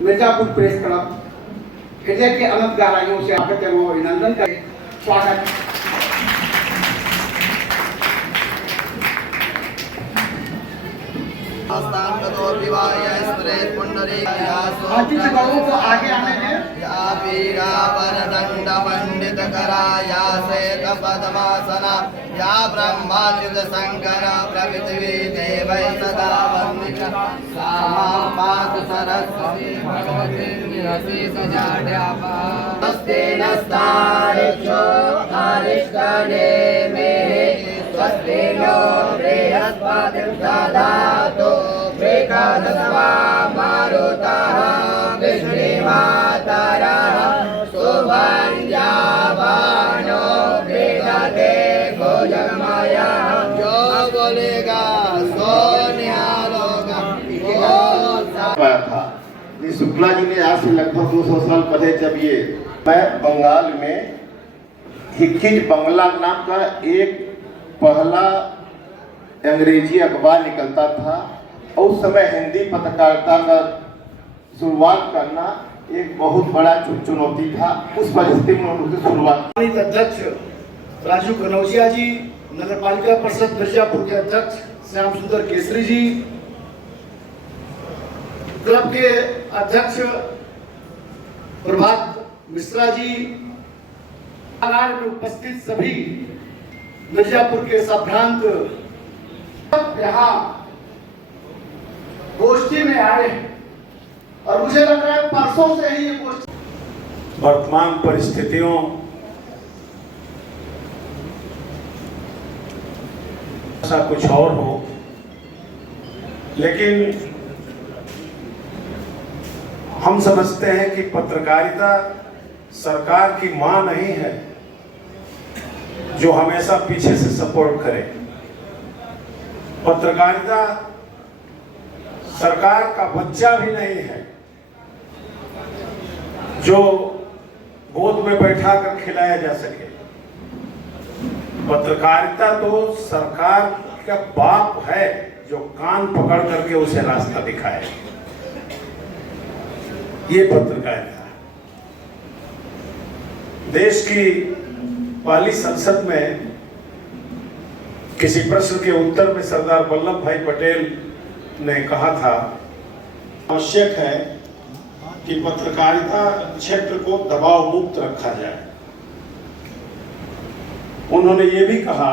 Mirzapur press club हृदय के अनंत गहराइयों से आपके अभिनंदन करें, स्वागत। को आगे आने दें। या पीरावरदंड पंडित करा या श्वेत पद्मासना या ब्रह्माच्युत शंकर प्रभृति देवै सदा वंदिता सा मां पातु सरस्वती भगवती निरसी सजाड्यापा तस्ते नस्तारिक्षो हरिष्ठने मे स्वस्ति नो बृहस्पतिं ददातु एकादशवा मारुतः विष्णुमातरः सुवन्यावानो बृहते भुजगमयः जो बोलेगा सो निहालोगा पाया था। शुक्ला जी ने आज से लगभग 200 साल पहले जब ये मैं बंगाल में हिक्किज बंगला नाम का एक पहला अंग्रेजी अखबार निकलता था और उस समय हिंदी पत्रकारिता का शुरुआत करना एक बहुत बड़ा चुनौती था। उस परिस्थिति में उन्होंने शुरुआत। अध्यक्ष राजू कनौजिया जी, नगर पालिका परिषद मिर्जापुर के अध्यक्ष श्याम सुंदर केसरी जी, क्लब के अध्यक्ष प्रभात मिश्रा जी, में उपस्थित सभी मिर्जापुर के संभ्रांत यहाँ गोष्ठी में आए और मुझे लग रहा है परसों से ही ये गोष्ठी। वर्तमान परिस्थितियों ऐसा कुछ और हो, लेकिन हम समझते हैं कि पत्रकारिता सरकार की मां नहीं है जो हमेशा पीछे से सपोर्ट करे। पत्रकारिता सरकार का बच्चा भी नहीं है जो गोद में बैठा कर खिलाया जा सके। पत्रकारिता तो सरकार का बाप है जो कान पकड़ करके उसे रास्ता दिखाए। ये पत्रकारिता देश की पहली संसद में किसी प्रश्न के उत्तर में सरदार वल्लभ भाई पटेल ने कहा था, आवश्यक है कि पत्रकारिता क्षेत्र को दबाव मुक्त रखा जाए। उन्होंने ये भी कहा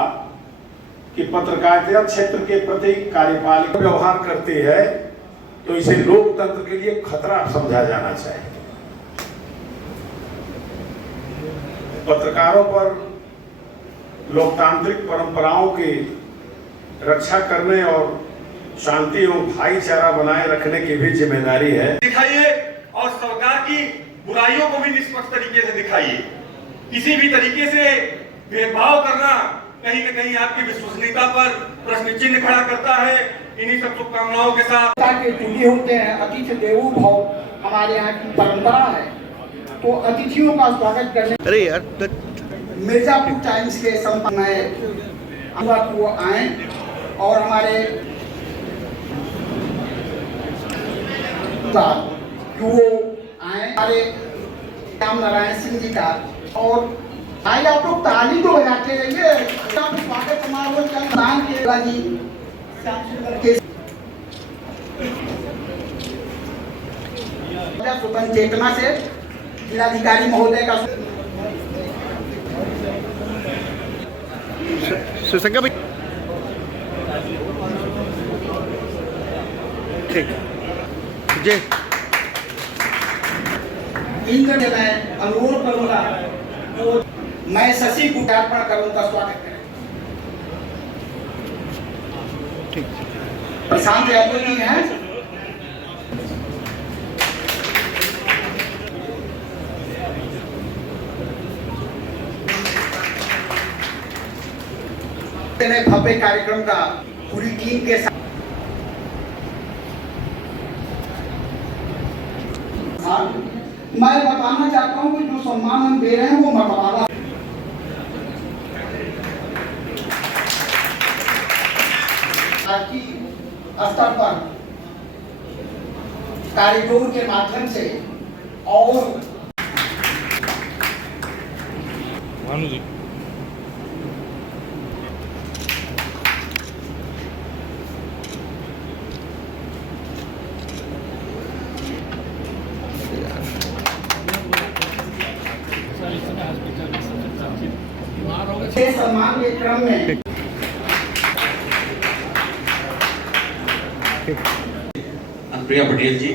कि पत्रकारिता क्षेत्र के प्रति कार्यपालिका व्यवहार करती है तो इसे लोकतंत्र के लिए खतरा समझा जाना चाहिए। पत्रकारों पर लोकतांत्रिक परंपराओं की रक्षा करने और शांति एवं भाईचारा बनाए रखने की भी जिम्मेदारी है। दिखाइए और सरकार की बुराइयों को भी निष्पक्ष तरीके से दिखाइए। किसी भी तरीके से भेदभाव करना कहीं न कहीं आपकी विश्वसनीयता पर प्रश्न चिन्ह खड़ा करता है। इन्हीं सब शुभकामनाओं के साथ के चूल्हे होते हैं, अतिथि देवो भव हमारे यहाँ की परंपरा है, तो अतिथियों का स्वागत करने अरे यार मिर्जापुर टाइम्स के संपर्क में वो आए और हमारे वो आए हमारे राम नारायण सिंह जी का। और आइए आप लोग ताली तो बजाते रहिए। स्वागत समारोह दान के जी स्वतंत्र चेतना से जिलाधिकारी महोदय का सुसंगा भाई ठीक जी। इंद्र से मैं अनुरोध करूंगा तो मैं शशि को अर्पण करूंगा, स्वागत करें। ठीक प्रशांत यादव जी हैं। भव्य कार्यक्रम का पूरी टीम के साथ मैं बताना चाहता हूं कि जो सम्मान हम दे रहे हैं वो मतवाला स्तर पर कॉरिडोर के माध्यम से और के सम्मान के क्रम में अनुप्रिया पटेल जी,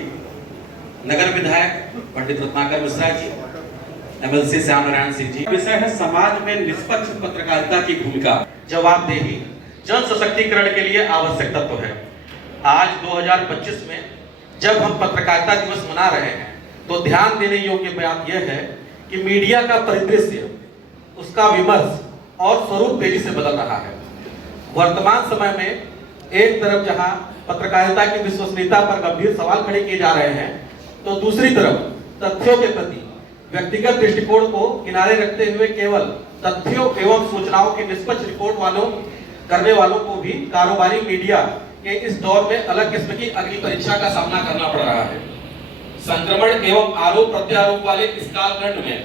नगर विधायक पंडित रत्नाकर मिश्रा जी, एमएलसी श्याम नारायण सिंह जी। विषय है समाज में निष्पक्ष पत्रकारिता की भूमिका, जवाबदेही, जन सशक्तिकरण के लिए आवश्यक तत्व है। आज 2025 में जब हम पत्रकारिता दिवस मना रहे हैं तो ध्यान देने योग्य बात यह है कि मीडिया का परिदृश्य, उसका विमर्श और स्वरूप तेजी से बदल रहा है। वर्तमान समय में एक तरफ जहां पत्रकारिता की विश्वसनीयता पर गंभीर सवाल खड़े किए जा रहे हैं, तो दूसरी तरफ तथ्यों के प्रति व्यक्तिगत दृष्टिकोण को किनारे रखते हुए केवल तथ्यों एवं सूचनाओं की निष्पक्ष रिपोर्ट करने वालों को भी कारोबारी मीडिया के इस दौर में अलग किस्म की अग्नि परीक्षा का सामना करना पड़ रहा है। संक्रमण एवं आरोप प्रत्यारोप वाले इस कालखंड में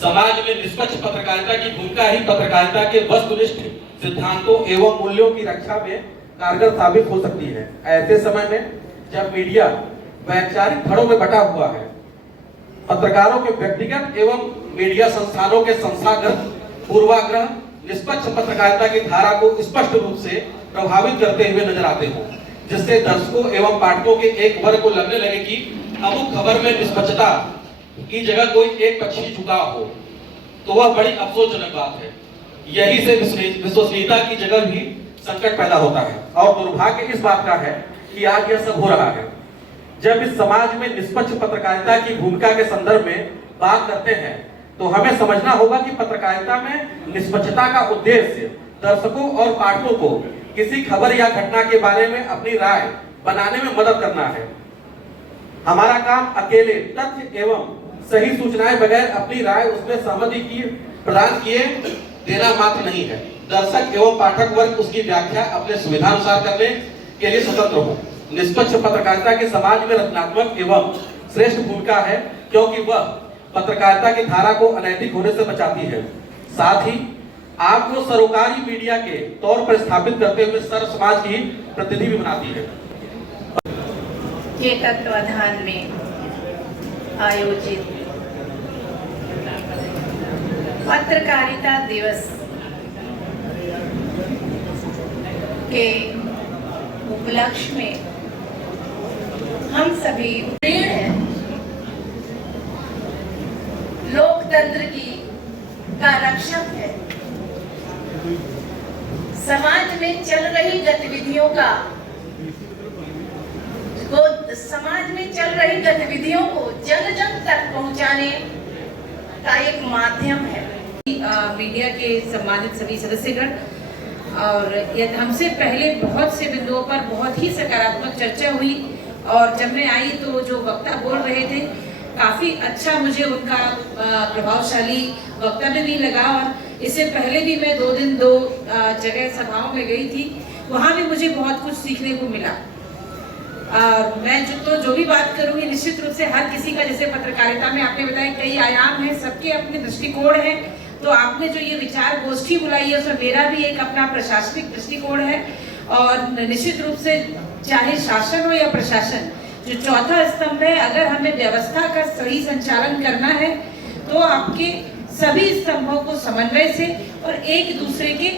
समाज में निष्पक्ष पत्रकारिता की भूमिका ही पत्रकारिता के वस्तुनिष्ठ सिद्धांतों एवं मूल्यों की रक्षा में कारगर साबित हो सकती है। ऐसे समय में जब मीडिया वैचारिक धड़ों में बटा हुआ है, पत्रकारों के व्यक्तिगत एवं मीडिया संस्थानों के संस्थागत पूर्वाग्रह निष्पक्ष पत्रकारिता की धारा को स्पष्ट रूप से प्रभावित करते हुए नजर आते हो, जिससे दर्शकों एवं पाठकों के एक वर्ग को लगने लगे कि अमुक खबर में निष्पक्षता की जगह कोई एक पक्षी झुका हो, तो वह बड़ी अफसोसजनक बात है। यही से विश्वसनीयता की जगह भी संकट पैदा होता है। और दुर्भाग्य इस बात का है कि आज यह सब हो रहा है। जब इस समाज में निष्पक्ष पत्रकारिता की भूमिका के संदर्भ में बात करते हैं तो हमें समझना होगा कि पत्रकारिता में निष्पक्षता का उद्देश्य दर्शकों और पाठकों को किसी खबर या घटना के बारे में अपनी राय बनाने में मदद करना है। हमारा काम अकेले तथ्य एवं सही सूचनाएं बगैर अपनी राय उसमें सहमति की प्रदान किए देना मात्र नहीं है। दर्शक एवं पाठक वर्ग उसकी व्याख्या अपने सुविधानुसार करने के लिए स्वतंत्र हो। निष्पक्ष पत्रकारिता के समाज में रचनात्मक एवं श्रेष्ठ भूमिका है, क्योंकि वह पत्रकारिता की धारा को अनैतिक होने से बचाती है। साथ ही आपको सरोकारी मीडिया के तौर पर स्थापित करते हुए सर्व समाज की प्रतिनिधि भी बनाती है। के तत्वाधान में आयोजित पत्रकारिता दिवस के उपलक्ष्य में हम सभी प्रेर हैं लोकतंत्र का रक्षक है। समाज में चल रही गतिविधियों को जन जन तक पहुंचाने का एक माध्यम है। मीडिया के सम्मानित सभी सदस्यगण, और हमसे पहले बहुत से बिंदुओं पर बहुत ही सकारात्मक चर्चा हुई, और जब मैं आई तो जो वक्ता बोल रहे थे काफ़ी अच्छा मुझे उनका प्रभावशाली वक्तव्य भी लगा। और इससे पहले भी मैं 2 दिन 2 जगह सभाओं में गई थी, वहाँ भी मुझे बहुत कुछ सीखने को मिला। मैं जो भी बात करूँगी निश्चित रूप से हर किसी का, जैसे पत्रकारिता में आपने बताया कई आयाम हैं, सबके अपने दृष्टिकोण हैं। तो आपने जो ये विचार गोष्ठी बुलाई है उसमें मेरा भी एक अपना प्रशासनिक दृष्टिकोण है। और निश्चित रूप से चाहे शासन हो या प्रशासन, जो चौथा स्तंभ है, अगर हमें व्यवस्था का सही संचालन करना है तो आपके सभी स्तंभों को समन्वय से और एक दूसरे के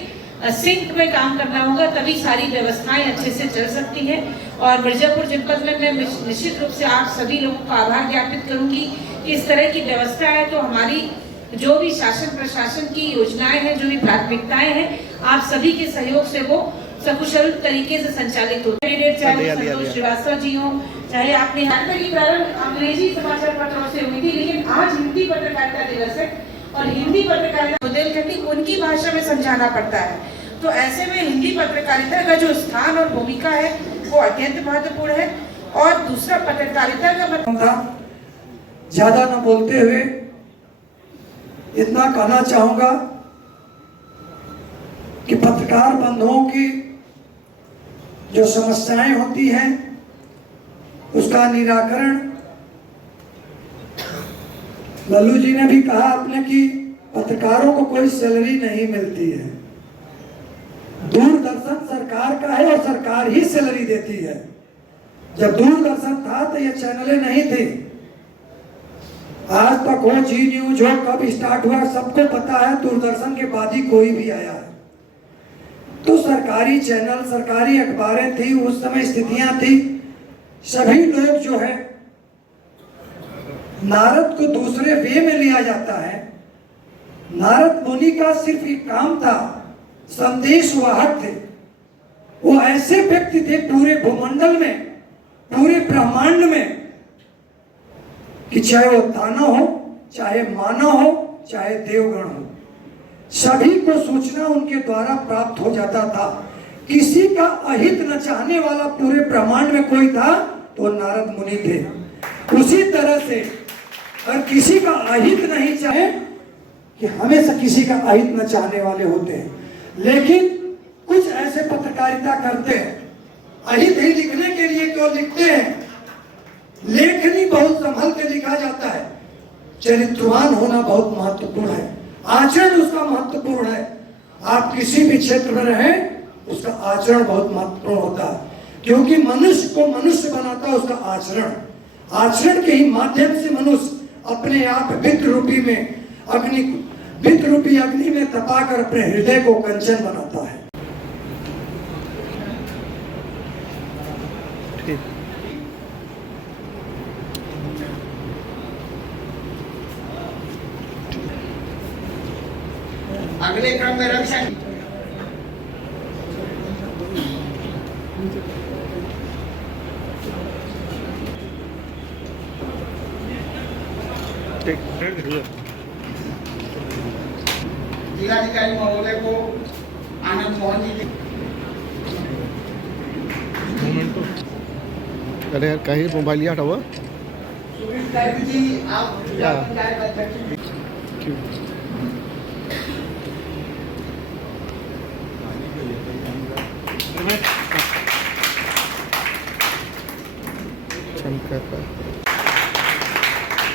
सिंक में काम करना होगा, तभी सारी व्यवस्थाएं अच्छे से चल सकती हैं। और मिर्जापुर जनपद में मैं निश्चित रूप से आप सभी लोगों का आभार ज्ञापित करूंगी कि इस तरह की व्यवस्था है तो हमारी जो भी शासन प्रशासन की योजनाएं हैं, जो भी प्राथमिकताएं हैं, आप सभी के सहयोग से वो सकुशल तरीके से संचालित होते हैं। चाहे संतोष श्रीवास्तव जी हो, चाहे आपने प्रारंभ अंग्रेजी समाचार पत्रों से हुई थी, लेकिन आज हिंदी पत्रकारिता दिवस है और हिंदी पत्रकारिता बुंदेलखंडी उनकी भाषा में समझाना पड़ता है। तो ऐसे में हिंदी पत्रकारिता का जो स्थान और भूमिका है वो अत्यंत महत्वपूर्ण है। और दूसरा पत्रकारिता का मतलब, ज्यादा न बोलते हुए इतना कहना चाहूँगा कि पत्रकार बंधुओं की जो समस्याएं होती हैं उसका निराकरण लल्लू जी ने भी कहा आपने कि पत्रकारों को कोई सैलरी नहीं मिलती है। दूरदर्शन सरकार का है और सरकार ही सैलरी देती है। जब दूरदर्शन था तो ये चैनलें नहीं थी। आज तक हो, जी न्यूज हो, कब स्टार्ट हुआ सबको पता है। दूरदर्शन के बाद ही कोई भी आया है। तो सरकारी चैनल, सरकारी अखबारें थी, उस समय स्थितियां थी। सभी लोग जो है नारद को दूसरे वे में लिया जाता है। नारद मुनि का सिर्फ एक काम था, संदेश वाहक थे। वो ऐसे व्यक्ति थे पूरे भूमंडल में, पूरे ब्रह्मांड में, कि चाहे वो दानव हो, चाहे मानव हो, चाहे देवगण हो, सभी को सूचना उनके द्वारा प्राप्त हो जाता था। किसी का अहित न चाहने वाला पूरे ब्रह्मांड में कोई था तो नारद मुनि थे। उसी तरह से अगर किसी का अहित नहीं चाहे, कि हमेशा किसी का अहित न चाहने वाले होते हैं, लेकिन कुछ ऐसे पत्रकारिता करते हैं, अहित ही लिखने के लिए क्यों लिखते हैं। लेखनी बहुत संभल के लिखा जाता है। चरित्रवान होना बहुत महत्वपूर्ण है, आचरण उसका महत्वपूर्ण है। आप किसी भी क्षेत्र में रहें, उसका आचरण बहुत महत्वपूर्ण होता है, क्योंकि मनुष्य को मनुष्य बनाता है उसका आचरण। आचरण के ही माध्यम से मनुष्य अपने आप वित्त रूपी अग्नि में तपाकर अपने हृदय को कंचन बनाता है। अगले क्रम में रक्षक जिलाधिकारी महोदय को आनंद मोहन जी। अरे यार काही मोबाईल या हटावं सुमित जी आप या।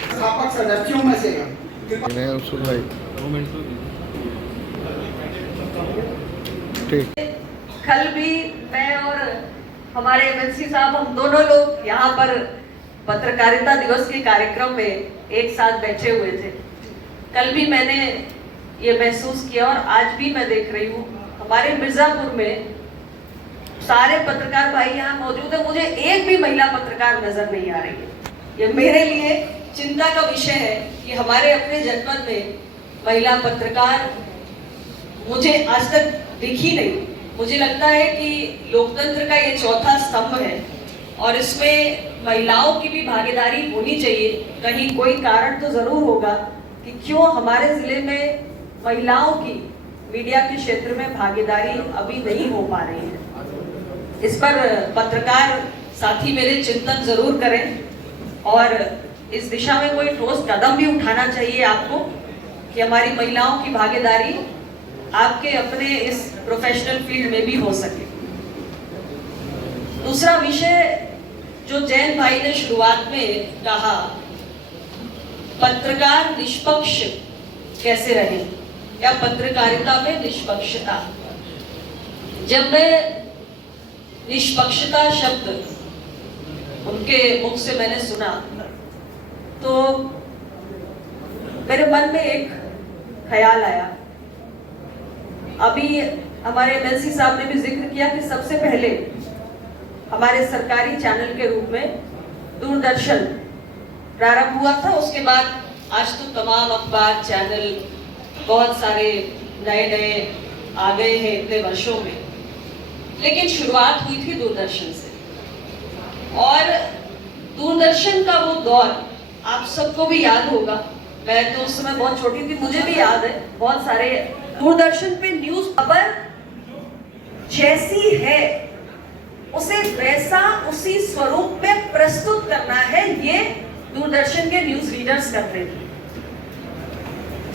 स्थापक सदस्यों में से सुन भाई ठीक। कल भी मैं और हमारे एमएलसी साहब, हम दोनों लोग यहाँ पर पत्रकारिता दिवस के कार्यक्रम में एक साथ बैठे हुए थे। कल भी मैंने ये महसूस किया और आज भी मैं देख रही हूँ हमारे मिर्जापुर में सारे पत्रकार भाई यहाँ मौजूद है, मुझे एक भी महिला पत्रकार नजर नहीं आ रही है। ये मेरे लिए चिंता का विषय है कि हमारे अपने जनपद में महिला पत्रकार मुझे आज तक दिखी नहीं। मुझे लगता है कि लोकतंत्र का ये चौथा स्तंभ है और इसमें महिलाओं की भी भागीदारी होनी चाहिए। कहीं कोई कारण तो जरूर होगा कि क्यों हमारे जिले में महिलाओं की मीडिया के क्षेत्र में भागीदारी अभी नहीं हो पा रही है। इस पर पत्रकार साथी मेरे चिंतन जरूर करें और इस दिशा में कोई ठोस कदम भी उठाना चाहिए आपको कि हमारी महिलाओं की भागीदारी आपके अपने इस प्रोफेशनल फील्ड में भी हो सके। दूसरा विषय जो जैन भाई ने शुरुआत में कहा, पत्रकार निष्पक्ष कैसे रहे या पत्रकारिता में निष्पक्षता। जब मैं निष्पक्षता शब्द उनके मुख से मैंने सुना तो मेरे मन में एक ख्याल आया। अभी हमारे एमएलसी साहब ने भी जिक्र किया कि सबसे पहले हमारे सरकारी चैनल के रूप में दूरदर्शन प्रारंभ हुआ था। उसके बाद आज तो तमाम अखबार, चैनल बहुत सारे नए आ गए हैं इतने वर्षों में, लेकिन शुरुआत हुई थी दूरदर्शन से। और दूरदर्शन का वो दौर आप सबको भी याद होगा। मैं तो उस समय बहुत छोटी थी, मुझे भी याद है। बहुत सारे दूरदर्शन पे न्यूज खबर जैसी है उसे वैसा उसी स्वरूप में प्रस्तुत करना है, ये दूरदर्शन के न्यूज रीडर्स करते थे।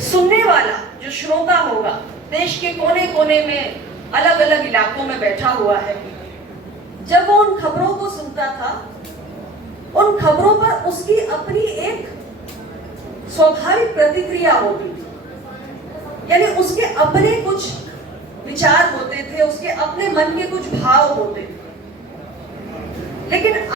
सुनने वाला जो श्रोता होगा देश के कोने कोने में अलग अलग इलाकों में बैठा हुआ है, जब वो उन खबरों को सुनता था उन खबरों पर उसकी अपनी एक स्वाभाविक प्रतिक्रिया होती थी, यानी उसके अपने कुछ विचार होते थे, उसके अपने मन के कुछ भाव होते थे। लेकिन